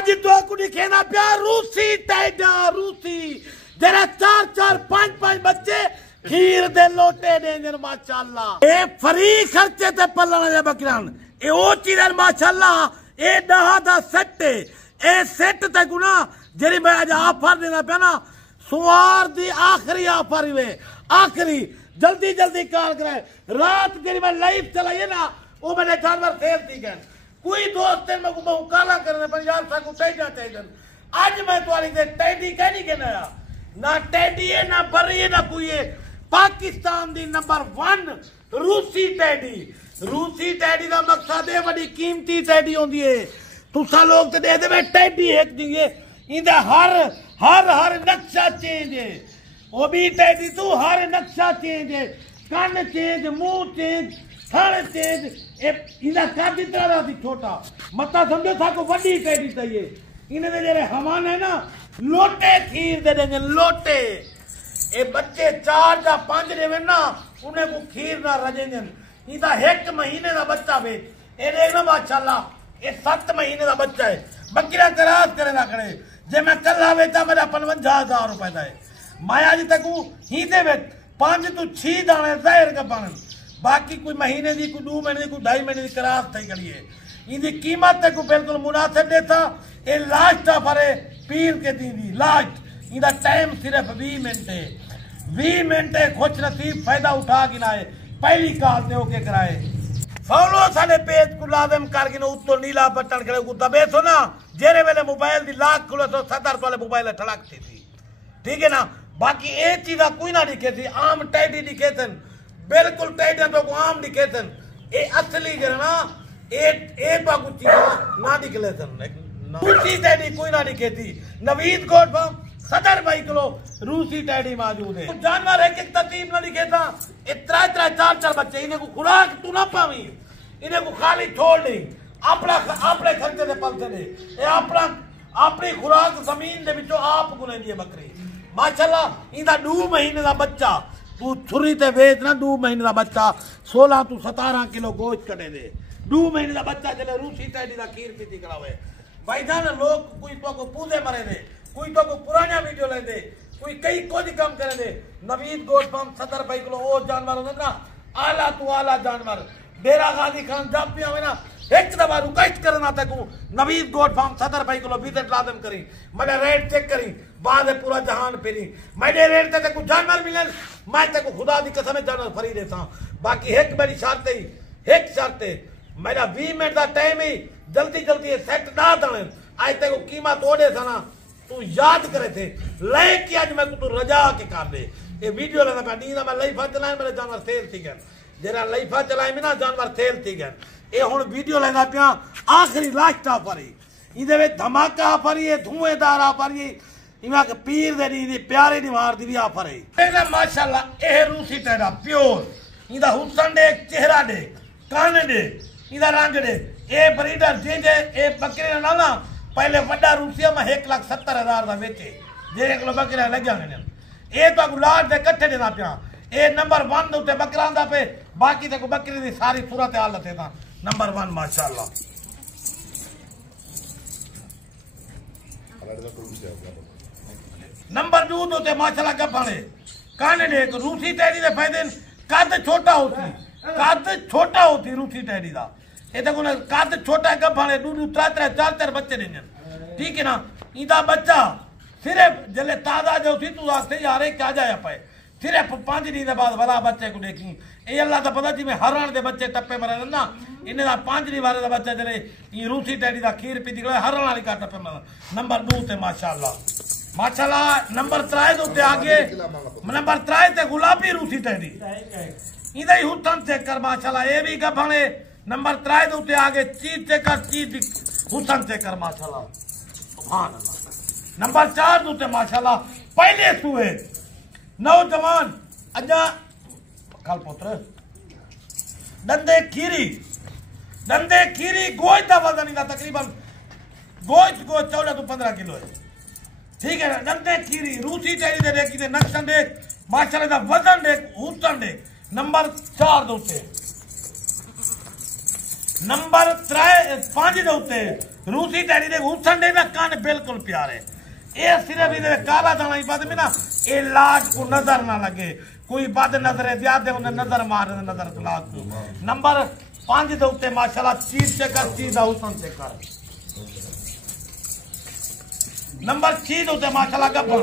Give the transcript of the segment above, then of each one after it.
आज तो को दिखेना प्या रूसी टाइडा रूसी जरा 4-4-5-5 बच्चे खीर दे लोटे देंगे माशाल्लाह। ए फ्री खर्चे ते पलना जा बकरान ए ओ चीज माशाल्लाह ए दहा दा सेट ए सेट ते गुना जेरी मैं आज ऑफर देना पे ना सुवार दी आखिरी ऑफर वे आखिरी जल्दी जल्दी कॉल करे रात जेरी मैं लाइव चलाइए ना वो मैंने जानवर सेल थी गन कोई दोस्त ने मैं को काला करने पर यार सा को टाइडा टाइडन आज मैं तुम्हारी दे टाइडी कहनी के ना टैडी है ना बरी है ना कोई है पाकिस्तान दी नंबर 1 रूसी टैडी दा मकसद है बड़ी कीमती टैडी होंदी है तुसा लोग ते दे दे टैडी एक दिए इंदा हर नक्शा चेंज है वो भी टैडी तू हर नक्शा चेंज है कान चेंज मुंह चेंज थड़ चेंज ए इंदा कद इतना दी छोटा मता समझो था को बड़ी टैडी चाहिए इन्हें दे जेरे हमान है ना लोटे खीर दे देंगे लोटे ए बच्चे 4 या 5 देवे ना उन्हें को खीर ना रजेंगे इदा 1 महीने का बच्चा वे ए देख ना माशाल्लाह ये 7 महीने का बच्चा है बकरा करास करे ना करे जे मैं कल आवेचा मेरा 55,000 रुपए दा है माया जी तक ही दे वे 5 तो 6 दाने जाहिर का पान बाकी कोई महीने दी कोई 2 महीने दी कोई 2.5 महीने दी करास थई गई है इनकी कीमत तक बिल्कुल मुनासिब देता ए लास्ट ऑफर है पीर के दी लास्ट इनका टाइम सिर्फ 20 मिनट है 20 मिनट है खुश नसीब फायदा उठा गिनाए पहली कॉल दे के कराए फॉलो साडे पेज को लाजम कर गिनो उत्तो नीला बटन करे को दबे तो ना जेरे वेले मोबाइल दी लाख खुले तो 70 वाले मोबाइल ठड़कती थी ठीक है ना बाकी ए चीज कोई ना दिखे थी आम टैडी दिखे थन बिल्कुल टैडी तो आम दिखे थन ए असली जरा ए बागु चीज ना दिखले थन रूसी टैडी कोई ना दिखे थी नवीद गोट फार्म 70 किलो रूसी टैडी मौजूद है जानवर है कि तरतीब ना दिखे था इतना 4 बच्चे इन्हें को खुराक तू ना पावी इन्हें को खाली छोड़ नहीं अपने खर्चे से पलते ने ये अपनी खुराक जमीन दे विचों आप गुनेंदी है बकरी माशाल्लाह इंदा 2 महीने का बच्चा तू छुरी ते वेच ना 2 महीने का बच्चा 16 तो 17 किलो गोश्त कटे दे 2 महीने का बच्चा चले रूसी टैडी का खीर पीती करावे भाई जान लोग कोई तो को पूजे मरे दे कोई तो को पुराना वीडियो ले दे कोई कई कुछ काम करे दे नवीद गोश्त फार्म 70 किलो वो जानवर होंगे ना आला तू आला जानवर डेरा गाजी खान जब भी आवे ना एक दफा रिक्वेस्ट करना तक नवीद गोश्त फार्म 70 किलो विजिट लाजम करी मैंने रेट चेक करी बाद पूरा जहान फिरी मैंने रेट ते को जानवर मिले मैं ते को खुदा दी कसम जानवर फ्री देता बाकी एक बड़ी शर्त है मेरा 20 मिनट का टाइम ही जल्दी सेट ना दे आज तक कीमत तोड़े सना तू याद करे थे ले कि आज मैं तू रजा के कर दे ये वीडियो लेना पे नी ना मैं लाइफा चलाए मेरे जानवर सेल थी गए जरा लाइफा चलाए में ना जानवर सेल थी गए ये हुन वीडियो लेना पिया आखिरी लास्ट ऑफर है इदे में धमाका ऑफर है धुएंदार ऑफर है इमा के पीर दे दी प्यारे दी मार दी ऑफर है ए माशाल्लाह ए रूसी टैडा प्योर इदा हुसन दे चेहरा दे कान दे इदा रंग दे ए ब्रीडर जे ए बकरे ना ना पहले वड्डा रूसिया में 1,70,000 का बेचे जे किलो बकरा लग जाने ए तो गुलाट दे कट्ठे देना पिया ए नंबर 1 उते बकरा दा पे बाकी ते को बकरी दी सारी सूरत हालत है नंबर 1 माशाल्लाह नंबर 2 उते माशाल्लाह गफाने काने दे रूसी टैडी दे फायदे कद छोटा होती रूसी टैडी दा ये देखो ना कद छोटा गफाने 2 3 बच्चे देंगे ठीक है ना इदा बच्चा सिर्फ जले ताजा जो थी तू आस्ते यार क्या जाया पे सिर्फ 5 दिन के बाद वाला बच्चे को देखी ये अल्लाह का पता जी मैं हरण दे बच्चे टप्पे मरे ना इन्हें 5 दिन वाले बच्चा जले ये रूसी टैडी का खीर पीती गए हरण वाली का टप्पे मरे नंबर 2 ते माशाल्लाह नंबर 3 ते आगे नंबर 3 ते गुलाबी रूसी टैडी इधर ही हुसन चेक कर माशाल्लाह ये भी गफाने नंबर 3 ते आगे चीज चेक कर चीज हुसन चेक कर माशाल्लाह सुभान अल्लाह नंबर 4 ते माशाल्लाह पहले सुए नौजवान अजा कल पुत्र दंदे खीरी गोश्त का वजन इनका तकरीबन गोश्त 14 तो 15 किलो है ठीक है ना दंदे खीरी रूसी टैडी दे देखी नक्शन देख माशाल्लाह दा वजन देख हुसन देख नंबर 4 नंबर 5 दे उत्ते रूसी टैडी दे हुसन दे ना कान बिल्कुल प्यारे ये सिर्फ इधर काला दाना ही बात में ना ये लाज को नजर ना लगे कोई बद नजर ज्यादा उन्हें नजर मार नजर लाज को नंबर 5 दे उत्ते माशाल्लाह चीज चेक कर चीज दा हुसन चेक कर नंबर 6 दे उत्ते माशाल्लाह गब्बर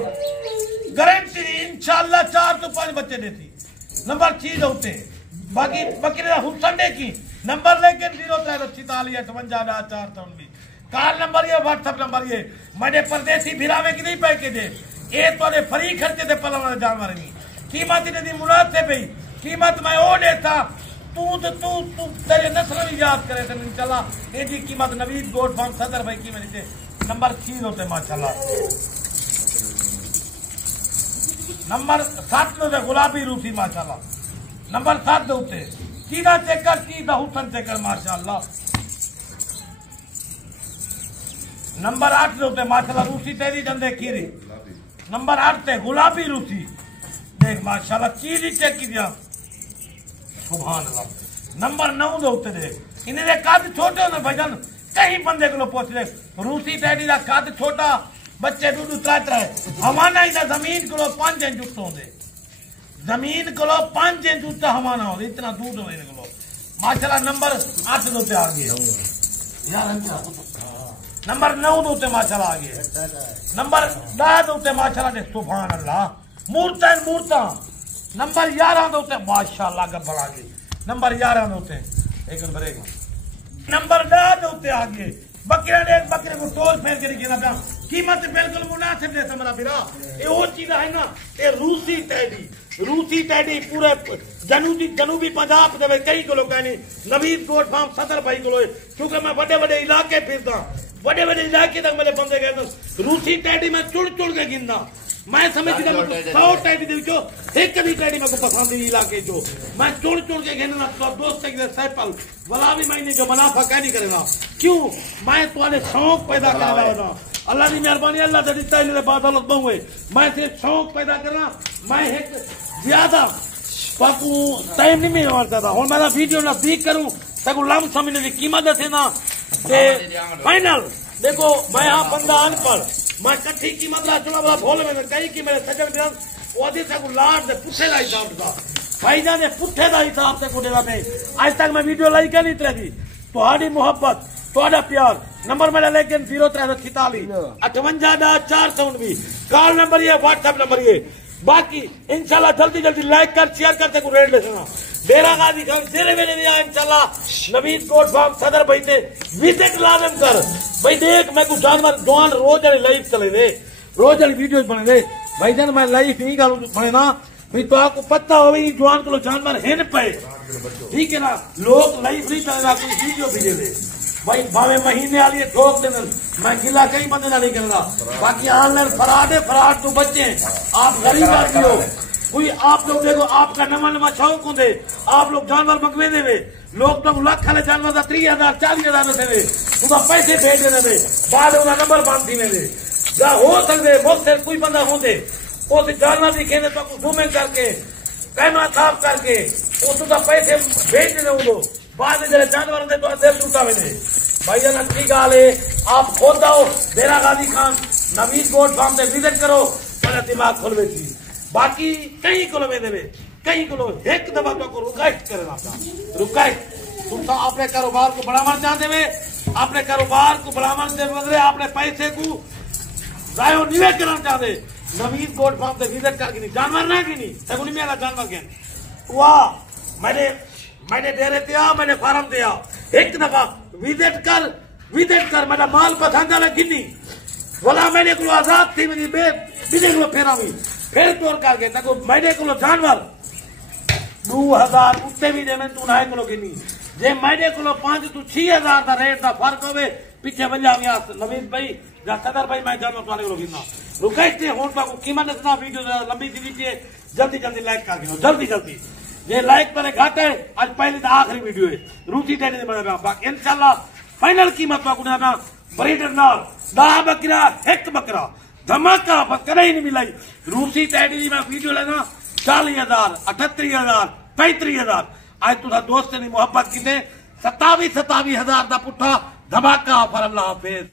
गारंटी इंशाल्लाह 4 तो 5 बच्चे देती नंबर 6 दे उत्ते बाकी बकरे दा हुसन दे की नंबर लेके 034658 कॉल नंबर ये व्हाट्सएप नंबर ये मेरे परदेसी भिरावे की नहीं पैके दे ये तोरे फ्री खर्चे ते पलवाने जानवर नहीं कीमत ने दी मुराद से भाई कीमत मैं ओ देता तू तेरे नस्ल भी याद करे तो इंशाल्लाह ये जी कीमत नवीद गोट फार्म सदर भाई की मेरी नंबर 3 होते माशाल्लाह नंबर 7 होते गुलाबी रूसी माशाल्लाह नंबर 7 होते कीदा चेकर कीदा हुसन चेकर माशाल्लाह नंबर 8 होते माशाल्लाह रूसी तेरी जंदे खीरी नंबर 8 ते गुलाबी रूसी देख माशाल्लाह चीज चेक की दिया सुभान अल्लाह नंबर 9 दे उत्ते दे इन्हें कद छोटे होने भजन कहीं बंदे को पूछ ले रूसी टैडी का कद छोटा बच्चे दूध उतरात रहे हमाना इधर जमीन को 5 इंच उत्ते होंगे जमीन को 5 इंच उत्ते हमाना हो इतना दूध हो माशाल्लाह नंबर 8 दे उत्ते आ गए यार नंबर 9 दे उत्ते माशाल्लाह आ गए नंबर 10 दे उत्ते माशाल्लाह दे सुभान अल्लाह मूर्ता नंबर 11 दे उत्ते माशाल्लाह गब्बर आ गए नंबर 11 दे उत्ते एक नंबर नंबर 10 दे उत्ते आ गए बकरे ने एक बकरे को तोल फेर के गिना था कीमत बिल्कुल मुनासिब दे समरा बिरा ये वो चीज है ना ये रूसी टैडी पूरे जनूबी पंजाब दे कई किलो कहनी नवीद गोट फार्म सदर भाई को क्योंकि मैं बड़े इलाके फिरदा बड़े इलाके तक मेरे बंदे गए रूसी टैडी में चुड़ के गिनना मैं समझदा 100 टैडी दे विचो एक भी टैडी मेरे को पसंद ही इलाके जो मैं चुड़ के गिनना तो दोस्त के सैपल वाला भी मैंने जो मुनाफा कह नहीं करेगा क्यों मैं तुम्हारे शौक पैदा करना अल्लाह की मेहरबानी अल्लाह से दिता है बादौलत बहुए मैं सिर्फ शौक पैदा करना मैं एक ज्यादा बापू टाइम नहीं मिल था हूँ मैं वीडियो नजदीक करूँ तक लम समझने की कीमत दसे ना फाइनल देखो मैं यहाँ बंदा अनपढ़ मैं कट्ठी कीमत ला चुना वाला बोल में कहीं की मेरे सज्जन बिरन ओदी से को लाड से पुठे का हिसाब था भाईजान ने पुठे का हिसाब से को देना पे आज तक मैं वीडियो लाई कर नहीं तरह तुम्हारी मोहब्बत तुम्हारा प्यार नंबर मेरा लेकिन 034658 कॉल नंबर ये व्हाट्सएप नंबर ये बाकी इंशाल्लाह जल्दी लाइक कर शेयर करते को रेट ले लेना डेरा गाजी खान तेरे मेरे दिया इंशाल्लाह नवीद गोट फार्म सदर भाई ने विजिट लाजम कर भाई देख मैं कुछ जानवर जवान रोज लाइव चले दे रोज वीडियो बने दे भाई जान मैं लाइव नहीं करूँ बने ना भाई तो आपको पता हो भाई जवान को जानवर है न पे ठीक है ना लोग लाइव नहीं चलेगा कोई वीडियो भेजे दे भाई भावे महीने वाली ठोक देना मैं गिला कई बंदे नहीं करना बाकी ऑनलाइन फराड तो बच्चे आप गरीब आदमी हो कोई आप लोग देखो आपका नमा शौक होंगे आप लोग जानवर मंगवे दे लोग तो लाख वाले जानवर का 30,000 40,000 दे उनका पैसे भेज देने दे बाद उनका नंबर बांध देने दे या हो सकते मुझसे कोई बंदा होंगे उस जानवर की खेने तो घूमे करके कहना साफ करके उसका पैसे भेज देने उनको बाद में जरा जानवर होंगे तो दिल टूटा हुए भाई जान अच्छी गाल है आप खुद आओ डेरा गाजी खान नवीद गोट फार्म से विजिट करो मेरा दिमाग खुलवे थी बाकी कई किलो में देवे कई किलो एक दफा तो रुकायत करना रुकायत तुम तो अपने कारोबार को बढ़ावा चाहते हुए अपने कारोबार को बढ़ावा से बदले अपने पैसे को जायो निवेश करना चाहते नवीद गोट फार्म से विजिट करके नहीं जानवर ना की नहीं सगुनी मेरा जानवर के वाह मैंने डेरे दिया मैंने फार्म दिया एक दफा विजिट कर मेरा माल पसंद आला गिनी बोला मैंने को आजाद थी मेरी बिने को फेरा हुई फिर तोड़ करके तक मैंने को जानवर 2000 उत्ते भी दे मैं तू ना किलो गिनी जे मैंने को 5 तो 6000 का रेट का फर्क होवे पीछे बजा नवीद भाई या सदर भाई मैं जानवर तुम्हारे को गिनना रुकाइते होन को कीमत इतना वीडियो लंबी सी वीडियो जल्दी लाइक कर दो जल्दी ये लाइक पर घाट है आज पहले तो आखिरी वीडियो है रूसी टैडी बना बाकी इंशाल्लाह फाइनल कीमत ब्रीडर नाल 10 बकरा एक बकरा धमाका बकरा ही नहीं मिलाई रूसी टैडी में वीडियो लेना 40,000 38,000 35,000 आज तुझा दोस्त ने मोहब्बत की 27,000 का पुट्ठा धमाका ऑफर। अल्लाह हाफिज।